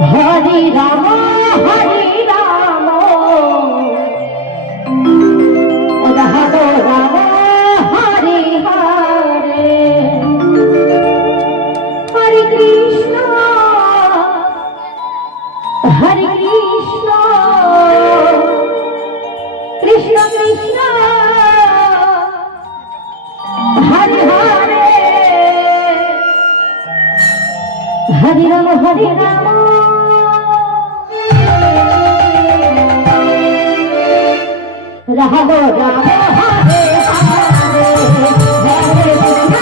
Hari Ram Hari Ram Ram Ram Hari Hare Hare Krishna Krishna Krishna Hare Hare Hare Ram Ram Ram Hare Hare Hare Krishna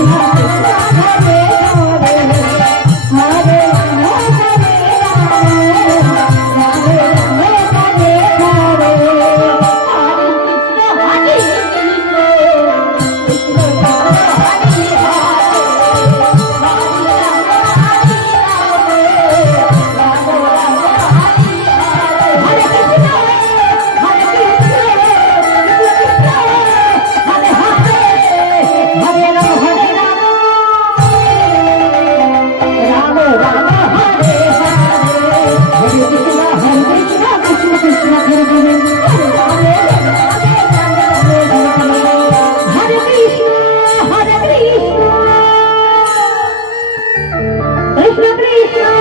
Krishna Krishna Hare Hare Hare Ram Ram Hare Hare Hare Krishna Hare Krishna Krishna